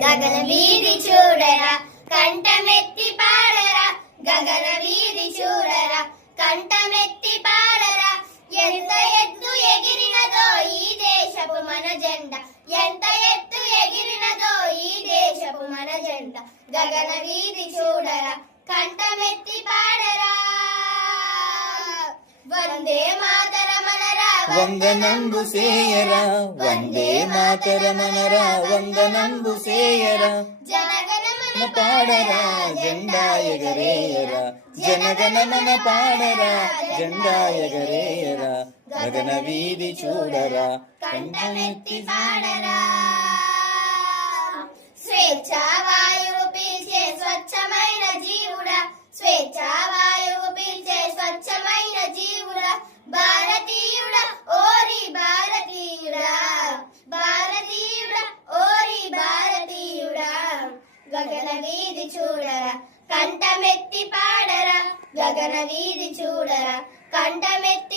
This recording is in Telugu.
గగన వీధి చూడరా కంఠమెత్తి పాడరా గగన వీధి చూడరా కంఠమెత్తి పాడరా ఎంత ఎత్తు ఎగిరినదో ఈ దేశపు మన జెండా ఎంత ఎత్తు ఎగిరినదో ఈ దేశపు మన జెండా గగన వీధి చూడరా కంఠమెత్తి పాడరా వందే మాతరమనరా వందనంబు సేయరా వందే మాతరమనరా వందనంబు సేయరా జనగణమన పాడరా జెండా ఎగరేయరా జనగణమన పాడరా జెండా ఎగరేయరా గగన వీధి చూడరా కంఠమెత్తి పాడరా స్వేచ్ఛా వాయువు పీల్చే స్వచ్ఛమైన జీవుడా స్వేచ్ఛా వాయువు పీల్చే స్వచ్ఛమైన జీవుడా భారతీయుడా ఓరి భారతీయుడా భారతీయుడా ఓరి భారతీయుడా గగన వీధి చూడరా కంఠమెత్తి పాడరా గగన వీధి చూడరా కంఠమెత్తి